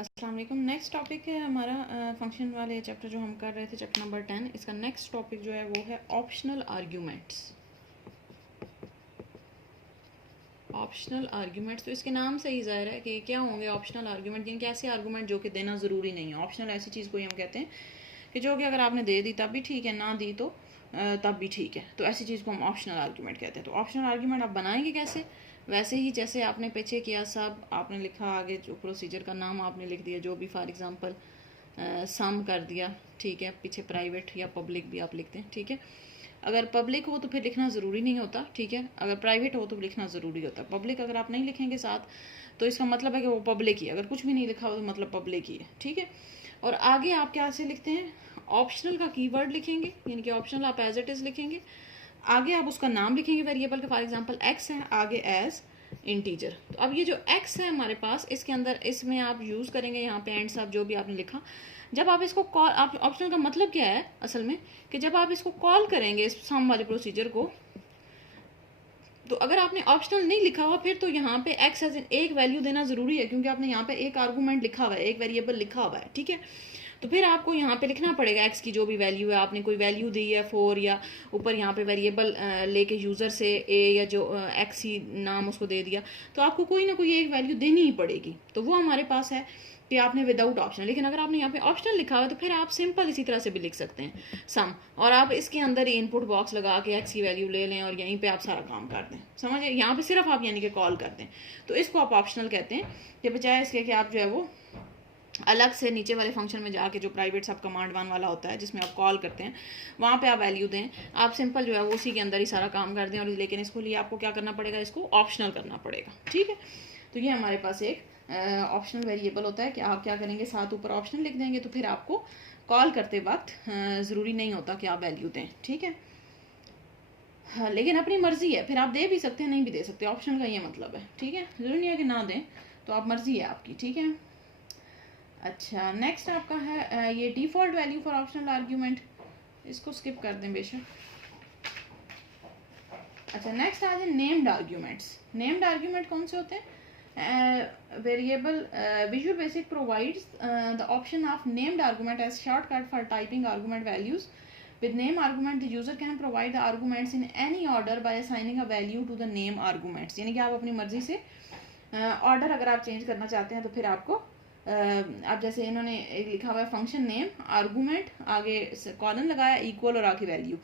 अस्सलाम वालेकुम। Next topic है हमारा फंक्शन वाले चैप्टर जो हम कर रहे थे, चैप्टर नंबर 10। इसका नेक्स्ट टॉपिक जो है वो है ऑप्शनल आर्ग्यूमेंट्स। ऑप्शनल आर्ग्यूमेंट्स, तो इसके नाम से ही ज़ाहिर है कि क्या होंगे ऑप्शनल आर्ग्यूमेंट, यानी कि ऐसे आर्ग्यूमेंट जो कि देना ज़रूरी नहीं है। ऑप्शनल ऐसी चीज़ को ही हम कहते हैं कि जो कि अगर आपने दे दी तब भी ठीक है, ना दी तो तब भी ठीक है। तो ऐसी चीज़ को हम ऑप्शनल आर्ग्यूमेंट कहते हैं। तो ऑप्शनल आर्ग्यूमेंट आप बनाएंगे कैसे? वैसे ही जैसे आपने पीछे किया, सब आपने लिखा, आगे जो प्रोसीजर का नाम आपने लिख दिया, जो भी फॉर एग्जांपल सम कर दिया, ठीक है। पीछे प्राइवेट या पब्लिक भी आप लिखते हैं, ठीक है। अगर पब्लिक हो तो फिर लिखना ज़रूरी नहीं होता, ठीक है। अगर प्राइवेट हो तो लिखना ज़रूरी होता है। पब्लिक अगर आप नहीं लिखेंगे साथ तो इसका मतलब है कि वो पब्लिक ही है। अगर कुछ भी नहीं लिखा हो तो मतलब पब्लिक ही है, ठीक है। और आगे आप क्या से लिखते हैं? ऑप्शनल का कीवर्ड लिखेंगे, यानी कि ऑप्शनल आप एज इट इज़ लिखेंगे। आगे आप उसका नाम लिखेंगे वेरिएबल का, फॉर एग्जांपल एक्स है, आगे एज इंटीजर। तो अब ये जो एक्स है हमारे पास, इसके अंदर इसमें आप यूज़ करेंगे यहाँ पे एंड सब जो भी आपने लिखा। जब आप इसको कॉल, आप ऑप्शनल का मतलब क्या है असल में, कि जब आप इसको कॉल करेंगे इस सम वाले प्रोसीजर को, तो अगर आपने ऑप्शनल नहीं लिखा हुआ फिर तो यहाँ पे एक्स एज एक वैल्यू देना जरूरी है, क्योंकि आपने यहाँ पे एक आर्गूमेंट लिखा हुआ है, एक वेरिएबल लिखा हुआ है, ठीक है। तो फिर आपको यहाँ पे लिखना पड़ेगा एक्स की जो भी वैल्यू है। आपने कोई वैल्यू दी है 4, या ऊपर यहाँ पे वेरिएबल लेके यूज़र से ए या जो एक्स ही नाम उसको दे दिया, तो आपको कोई ना कोई एक वैल्यू देनी ही पड़ेगी। तो वो हमारे पास है कि आपने विदाउट ऑप्शनल। लेकिन अगर आपने यहाँ पे ऑप्शनल लिखा हुआ है तो फिर आप सिंपल इसी तरह से भी लिख सकते हैं सम, और आप इसके अंदर ही इनपुट बॉक्स लगा के एक्स की वैल्यू ले लें और यहीं पे आप सारा काम कर दें, समझे। यहाँ पे सिर्फ आप यानी कि कॉल कर दें, तो इसको आप ऑप्शनल कहते हैं। कि बजाय इसके कि आप जो है वो अलग से नीचे वाले फंक्शन में जाके जो प्राइवेट सब कमांड 1 वाला होता है जिसमें आप कॉल करते हैं, वहाँ पे आप वैल्यू दें। आप सिंपल जो है वो उसी के अंदर ही सारा काम कर दें। और लेकिन इसको लिए आपको क्या करना पड़ेगा? इसको ऑप्शनल करना पड़ेगा, ठीक है। तो ये हमारे पास एक ऑप्शनल वेरिएबल होता है कि आप क्या करेंगे, साथ ऊपर ऑप्शनल लिख देंगे, तो फिर आपको कॉल करते वक्त ज़रूरी नहीं होता कि आप वैल्यू दें, ठीक है। हाँ, लेकिन अपनी मर्जी है, फिर आप दे भी सकते हैं, नहीं भी दे सकते। ऑप्शन का ये मतलब है, ठीक है। ज़रूरी नहीं है कि ना दें, तो आप मर्जी है आपकी, ठीक है। अच्छा, नेक्स्ट आपका है ये default value for optional argument. इसको स्किप कर दें बेशक। अच्छा, नेक्स्ट आ जाए नेम्ड आर्ग्यूमेंट्स। नेम्ड आर्ग्यूमेंट कौन से होते हैं? Variable Visual Basic provides the option of named argument as shortcut for typing argument values. With name argument, the user can provide the arguments in any order by assigning a value to the name arguments. यानी कि आप अपनी मर्जी से order अगर आप change करना चाहते हैं तो फिर आपको अब जैसे इन्होंने लिखा हुआ है फंक्शन नेम आर्गूमेंट, आगे कॉलन लगाया, इक्वल और आगे वैल्यू,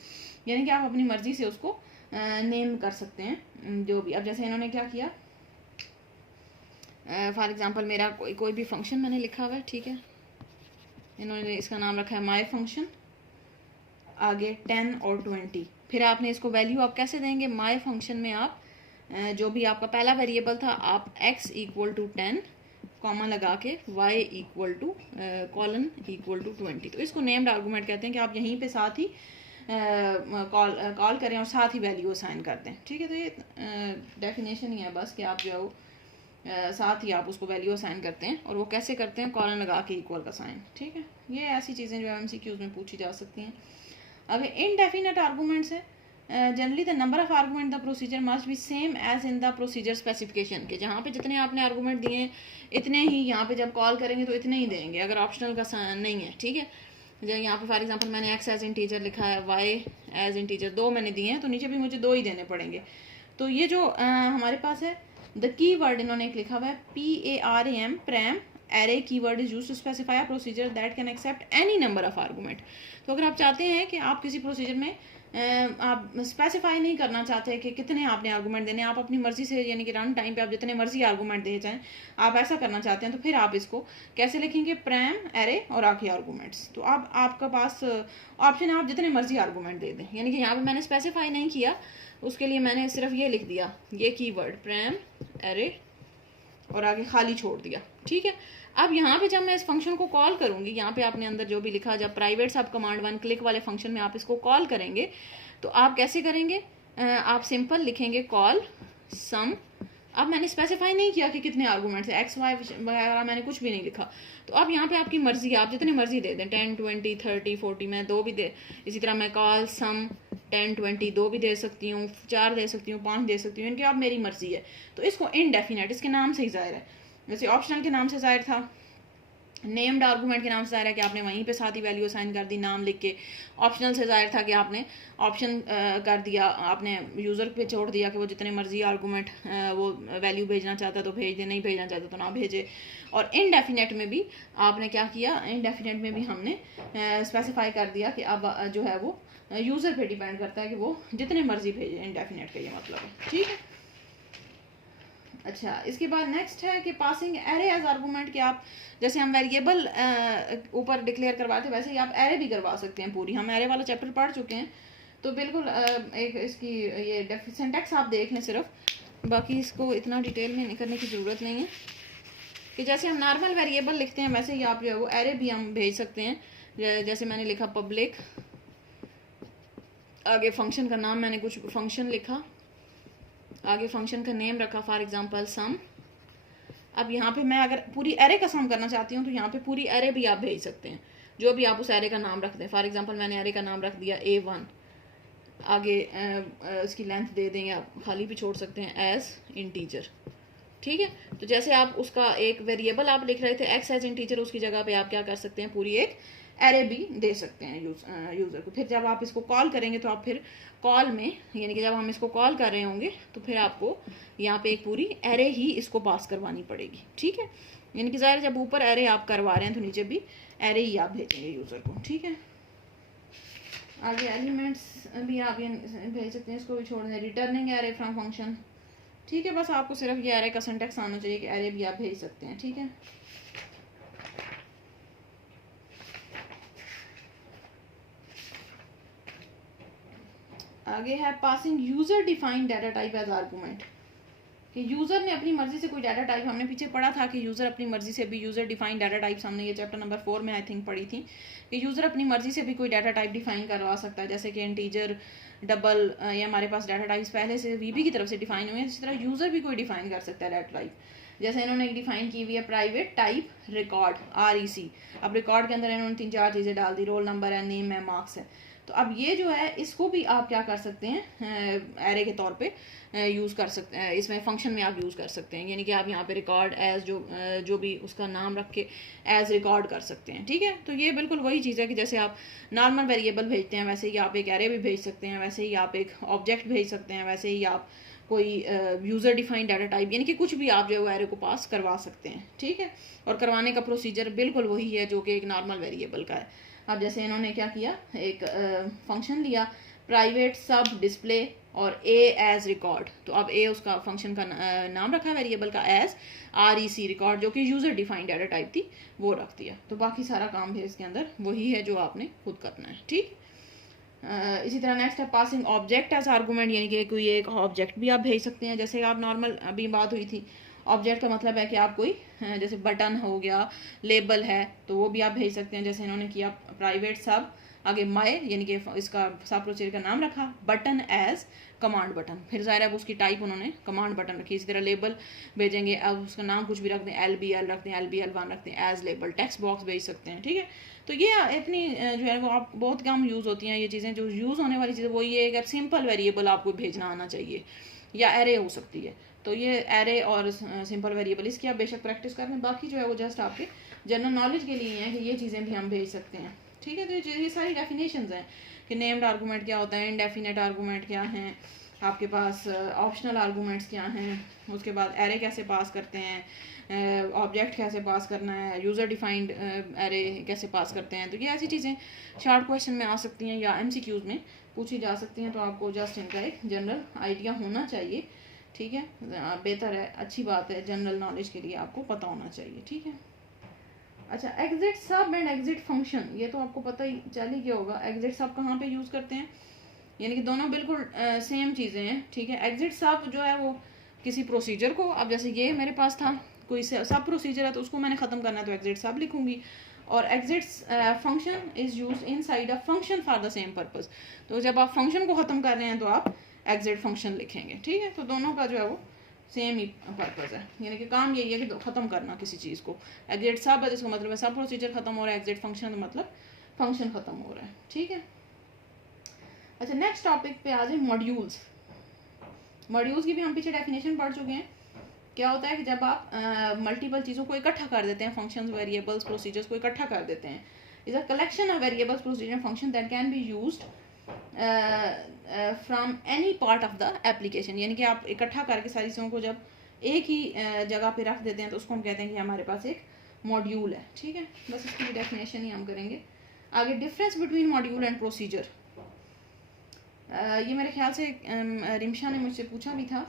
यानी कि आप अपनी मर्जी से उसको नेम कर सकते हैं जो भी। अब जैसे इन्होंने क्या किया, फॉर एग्जांपल मेरा कोई भी फंक्शन मैंने लिखा हुआ है, ठीक है। इन्होंने इसका नाम रखा है माय फंक्शन, आगे 10 और 20। फिर आपने इसको वैल्यू आप कैसे देंगे? माय फंक्शन में आप जो भी आपका पहला वेरिएबल था, आप x इक्वल टू 10 कॉमा लगा के y equal to colon equal to 20। तो इसको नेम्ड आर्गूमेंट कहते हैं कि आप यहीं पे साथ ही कॉल करें और साथ ही वैल्यू असाइन कर दें, ठीक है। तो ये डेफिनेशन ही है बस कि आप जो है वो साथ ही आप उसको वैल्यू असाइन करते हैं। और वो कैसे करते हैं? कॉलन लगा के इक्वल का साइन, ठीक है। ये ऐसी चीज़ें जो MCQs में पूछी जा सकती हैं। अब इनडेफिनेट आर्गूमेंट्स है, generally the number of argument the procedure must be same as in the procedure specification, के जहाँ पे जितने आपने आर्गूमेंट दिए हैं इतने ही यहाँ पे जब कॉल करेंगे तो इतने ही देंगे, अगर ऑप्शनल का नहीं है, ठीक है। जैसे यहाँ पे फॉर एग्जांपल मैंने एक्स एज इंटीजर लिखा है, वाई एज इंटीजर 2 मैंने दिए हैं, तो नीचे भी मुझे 2 ही देने पड़ेंगे। तो ये जो हमारे पास है द की वर्ड इन्होंने एक लिखा हुआ है PARAM, param array keyword is used to specify a procedure that can accept any number of argument. तो अगर आप चाहते हैं कि आप किसी प्रोसीजर में आप स्पेसिफाई नहीं करना चाहते कि कितने आपने आर्गूमेंट देने, आप अपनी मर्जी से यानी कि रन टाइम पे आप जितने मर्जी आर्गूमेंट दे चाहें, आप ऐसा करना चाहते हैं, तो फिर आप इसको कैसे लिखेंगे? प्रैम एरे और आखिरी आर्गूमेंट्स। तो अब आपका पास ऑप्शन है, आप जितने मर्जी आर्गूमेंट दे दें, यानी कि यहाँ पे मैंने स्पेसिफाई नहीं किया, उसके लिए मैंने सिर्फ ये लिख दिया, ये कीवर्ड प्रैम एरे और आगे खाली छोड़ दिया, ठीक है। अब यहाँ पे जब मैं इस फंक्शन को कॉल करूँगी, यहाँ पे आपने अंदर जो भी लिखा, जब प्राइवेट सब कमांड 1 क्लिक वाले फंक्शन में आप इसको कॉल करेंगे तो आप कैसे करेंगे? आप सिंपल लिखेंगे कॉल सम। अब मैंने स्पेसिफाई नहीं किया कि कितने आर्गूमेंट्स है, एक्स वाई वगैरह मैंने कुछ भी नहीं लिखा। तो अब यहाँ पे आपकी मर्जी है, आप जितने मर्जी दे दें, 10 20 30 40, मैं 2 भी दे, इसी तरह मैं कॉल सम 10 20 2 भी दे सकती हूँ, 4 दे सकती हूँ, 5 दे सकती हूँ, इनकी अब मेरी मर्जी है। तो इसको इनडेफिनेट, इसके नाम से ही जाहिर है, जैसे ऑप्शनल के नाम से जाहिर था नेम्ड आर्गूमेंट के नाम से ज़ाहिर है कि आपने वहीं पे साथ ही वैल्यू असाइन कर दी नाम लिख के। ऑप्शनल से ज़ाहिर था कि आपने ऑप्शन कर दिया, आपने यूज़र पे छोड़ दिया कि वो जितने मर्जी आर्गूमेंट वो वैल्यू भेजना चाहता तो भेज दे, नहीं भेजना चाहता तो ना भेजे। और इनडेफिनेट में भी आपने क्या किया, इनडेफिनेट में भी हमने स्पेसिफाई कर दिया कि अब जो है वो यूज़र पे डिपेंड करता है कि वो जितने मर्जी भेजे, इनडेफिनेट का ये मतलब है, ठीक है। अच्छा, इसके बाद नेक्स्ट है कि पासिंग एरे एज आर्गूमेंट, कि आप जैसे हम वेरिएबल ऊपर डिक्लेयर करवाते थे वैसे ही आप एरे भी करवा सकते हैं पूरी। हम एरे वाला चैप्टर पढ़ चुके हैं तो बिल्कुल एक इसकी ये सिंटैक्स आप देख लें सिर्फ, बाकी इसको इतना डिटेल में करने की ज़रूरत नहीं है। कि जैसे हम नॉर्मल वेरिएबल लिखते हैं वैसे ही आप जो है वो एरे भी हम भेज सकते हैं। जैसे मैंने लिखा पब्लिक, आगे फंक्शन का नाम मैंने कुछ फंक्शन लिखा, आगे फंक्शन का नेम रखा फॉर एग्जांपल सम। अब यहाँ पे मैं अगर पूरी एरे का सम करना चाहती हूँ तो यहाँ पे पूरी एरे भी आप भेज सकते हैं, जो भी आप उस एरे का नाम रखते हैं। फॉर एग्जांपल मैंने एरे का नाम रख दिया A1, आगे इसकी लेंथ दे देंगे, आप खाली भी छोड़ सकते हैं एज इंटीजर, ठीक है। तो जैसे आप उसका एक वेरिएबल आप लिख रहे थे एक्स एज इंटीजर, उसकी जगह पे आप क्या कर सकते हैं, पूरी एक एरे भी दे सकते हैं यूज़र को। फिर जब आप इसको कॉल करेंगे तो आप फिर कॉल में, यानी कि जब हम इसको कॉल कर रहे होंगे तो फिर आपको यहाँ पे एक पूरी एरे ही इसको पास करवानी पड़ेगी, ठीक है। यानी कि ज़ाहिर जब ऊपर एरे आप करवा रहे हैं तो नीचे भी एरे ही आप भेजेंगे यूज़र को, ठीक है। आगे एलिमेंट्स भी आप ये भेज सकते हैं, इसको भी छोड़ दें, रिटर्निंग एरे फ्रॉम फंक्शन, ठीक है। बस आपको सिर्फ ये एरे का सिंटैक्स आना चाहिए कि एरे भी आप भेज सकते हैं, ठीक है। आगे है passing user defined data type as argument, कि यूजर ने अपनी मर्जी से कोई डाटा टाइप, हमने पीछे पढ़ा था कि यूजर अपनी मर्जी से भी यूजर डिफाइंड डाटा टाइप, हमने ये चैप्टर नंबर 4 में आई थिंक पढ़ी थी कि यूजर अपनी मर्जी से भी कोई डाटा टाइप डिफाइन करवा सकता है। जैसे कि इंटीजर, डबल, ये हमारे पास डाटा टाइप्स पहले से वीबी की तरफ से डिफाइन हुए हैं, इसी तरह यूजर भी कोई डिफाइन कर सकता है डाटा टाइप। जैसे इन्होंने डिफाइन की हुई है प्राइवेट टाइप रिकॉर्ड REC। अब रिकॉर्ड के अंदर इन्होंने 3-4 चीज़ें डाल दी, रोल नंबर है, नेम है, मार्क्स है। तो अब ये जो है इसको भी आप क्या कर सकते हैं, एरे के तौर पे यूज़ कर सकते हैं, इसमें फंक्शन में आप यूज़ कर सकते हैं। यानी कि आप यहाँ पे रिकॉर्ड एज जो भी उसका नाम रख के एज रिकॉर्ड कर सकते हैं, ठीक है। तो ये बिल्कुल वही चीज़ है कि जैसे आप नॉर्मल वेरिएबल भेजते हैं वैसे ही आप एक एरे भी भेज सकते हैं, वैसे ही आप एक ऑब्जेक्ट भेज सकते हैं, वैसे ही आप कोई यूज़र डिफाइंड डाटा टाइप, यानी कि कुछ भी आप जो है एरे को पास करवा सकते हैं, ठीक है। और करवाने का प्रोसीजर बिल्कुल वही है जो कि एक नॉर्मल वेरिएबल का है। अब जैसे इन्होंने क्या किया, एक फंक्शन लिया प्राइवेट सब डिस्प्ले और A एज रिकॉर्ड, तो अब A उसका फंक्शन का नाम रखा है वेरिएबल का एज REC रिकॉर्ड, जो कि यूज़र डिफाइंड डाटा टाइप थी वो रख दिया। तो बाकी सारा काम भी इसके अंदर वही है जो आपने खुद करना है, ठीक। इसी तरह नेक्स्ट है पासिंग ऑब्जेक्ट एज आर्गूमेंट, यानी कि कोई एक ऑब्जेक्ट भी आप भेज सकते हैं। जैसे आप नॉर्मल अभी बात हुई थी, ऑब्जेक्ट का मतलब है कि आप कोई जैसे बटन हो गया, लेबल है, तो वो भी आप भेज सकते हैं। जैसे इन्होंने किया प्राइवेट सब, आगे माय, यानी कि इसका सब प्रोसीजर का नाम रखा, बटन एज कमांड बटन, फिर ज़ाहिर है उसकी टाइप उन्होंने कमांड बटन रखी। इसी तरह लेबल भेजेंगे, अब उसका नाम कुछ भी रख दें, LBL रख दें, LBL1 रख दें एज लेबल, टेक्स्ट बॉक्स भेज सकते हैं, ठीक है। तो ये इतनी जो है वो आप बहुत कम यूज़ होती हैं ये चीज़ें। जो यूज़ होने वाली चीज़ें वो ये है कि सिंपल वेरिएबल आपको भेजना आना चाहिए, या एरे हो सकती है। तो ये एरे और सिंपल वेरिएबल, इसकी आप बेशक प्रैक्टिस कर लें। बाकी जो है वो जस्ट आपके जनरल नॉलेज के लिए हैं कि ये चीज़ें भी हम भेज सकते हैं, ठीक है। तो ये सारी डेफिनेशंस हैं कि नेम्ड आर्गूमेंट क्या होता है, इनडेफिनेट आर्गूमेंट क्या हैं, आपके पास ऑप्शनल आर्गूमेंट्स क्या हैं, उसके बाद एरे कैसे पास करते हैं, ऑब्जेक्ट कैसे पास करना है, यूज़र डिफाइंड एरे कैसे पास करते हैं। तो ये ऐसी चीज़ें शॉर्ट क्वेश्चन में आ सकती हैं या MCQs में पूछी जा सकती हैं। तो आपको जस्ट इनका एक जनरल आइडिया होना चाहिए, ठीक है। बेहतर है, अच्छी बात है, जनरल नॉलेज के लिए आपको पता होना चाहिए, ठीक है। अच्छा, एग्जिट सब एंड एग्जिट फंक्शन, ये तो आपको पता ही चल ही क्या होगा। एग्जिट सब कहाँ पे यूज़ करते हैं, यानी कि दोनों बिल्कुल सेम चीज़ें हैं, ठीक है। एग्जिट सब जो है वो किसी प्रोसीजर को, अब जैसे ये मेरे पास था कोई सब प्रोसीजर है तो उसको मैंने ख़त्म करना है तो एग्जिट सब लिखूंगी। और exit function is use in side a function for the same purpose, तो जब आप फंक्शन को ख़त्म कर रहे हैं तो आप एग्जिट फंक्शन लिखेंगे, ठीक है। तो दोनों का जो है वो सेम ही पर्पज़ है, यानी कि काम यही है कि ख़त्म करना किसी चीज़ को। एग्जिट सब है जिसका मतलब है सब प्रोसीजर ख़त्म हो रहा है, एग्जिट फंक्शन का मतलब फंक्शन ख़त्म हो रहा है, ठीक है। अच्छा, नेक्स्ट टॉपिक पे आ जाए मॉड्यूल्स। मॉड्यूल्स की भी हम पीछे डेफिनेशन पढ़ चुके हैं क्या होता है कि जब आप मल्टीपल चीज़ों को इकट्ठा कर देते हैं, फंक्शंस, वेरिएबल्स, प्रोसीजर्स को इकट्ठा कर देते हैं, is a collection of variables, procedure and function that can be used from any part of the application. यानी कि आप इकट्ठा करके सारी चीज़ों को जब एक ही जगह पे रख देते हैं तो उसको हम कहते हैं कि हमारे पास एक मॉड्यूल है। ठीक है, बस इसकी डेफिनेशन ही हम करेंगे आगे। Difference between module and procedure, ये मेरे ख्याल से रिमशा ने मुझसे पूछा भी था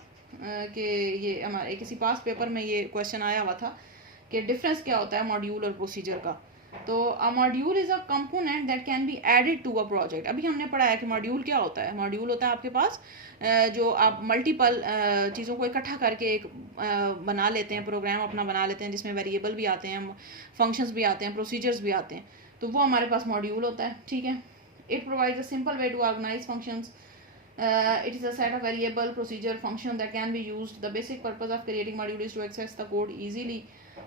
कि ये हमारे किसी पास पेपर में ये क्वेश्चन आया हुआ था कि डिफरेंस क्या होता है मॉड्यूल और प्रोसीजर का। तो a module is a component that can be added to a project. अभी हमने पढ़ा है कि मॉड्यूल क्या होता है। मॉड्यूल होता है आपके पास जो आप मल्टीपल चीज़ों को इकट्ठा करके एक बना लेते हैं, प्रोग्राम अपना बना लेते हैं जिसमें वेरिएबल भी आते हैं, फंक्शंस भी आते हैं, प्रोसीजर्स भी आते हैं, तो वो हमारे पास मॉड्यूल होता है। ठीक है, it provides a simple way to organize functions. It is a set of variable, procedure, function that can be used. The basic purpose of creating module is to access the code easily.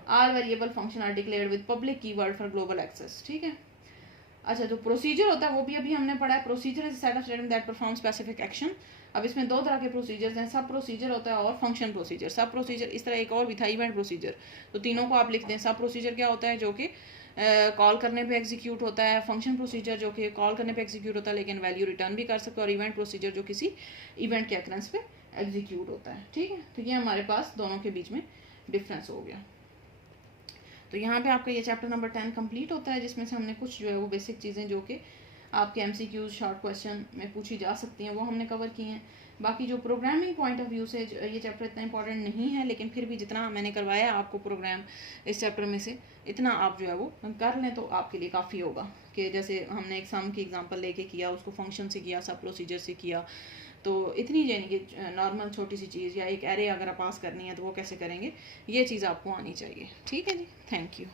All variable function are declared with public keyword for global access. ठीक है, अच्छा जो procedure होता है वो भी अभी हमने पढ़ा है। Procedure is set of statement that perform specific action. अब इसमें दो तरह के प्रोसीजर्स हैं, सब प्रोसीजर होता है और फंक्शन प्रोसीजर। सब प्रोसीजर, इस तरह एक और भी था इवेंट प्रोसीजर, तो तीनों को आप लिख दें। सब प्रोसीजर क्या होता है, जो कि कॉल करने पे एग्जीक्यूट होता है। फंक्शन प्रोसीजर जो कि कॉल करने पे एग्जीक्यूट होता है लेकिन वैल्यू रिटर्न भी कर सकता है। और इवेंट प्रोसीजर जो किसी इवेंट के अक्रंस पे एग्जीक्यूट होता है। ठीक है, तो ये हमारे पास दोनों के बीच में डिफरेंस हो गया। तो यहाँ पे आपका ये चैप्टर नंबर 10 कंप्लीट होता है, जिसमें से हमने कुछ जो है वो बेसिक चीज़ें जो कि आपके MCQs शॉर्ट क्वेश्चन में पूछी जा सकती हैं वो हमने कवर की हैं। बाकी जो प्रोग्रामिंग पॉइंट ऑफ व्यू से ये चैप्टर इतना इंपॉर्टेंट नहीं है, लेकिन फिर भी जितना मैंने करवाया आपको प्रोग्राम इस चैप्टर में से, इतना आप जो है वो कर लें तो आपके लिए काफ़ी होगा। कि जैसे हमने एक सम की एग्जांपल लेके किया, उसको फंक्शन से किया, सब प्रोसीजर से किया, तो इतनी यानी कि नॉर्मल छोटी सी चीज़ या एक एरे अगर आप पास करनी है तो वो कैसे करेंगे, ये चीज़ आपको आनी चाहिए। ठीक है जी, थैंक यू।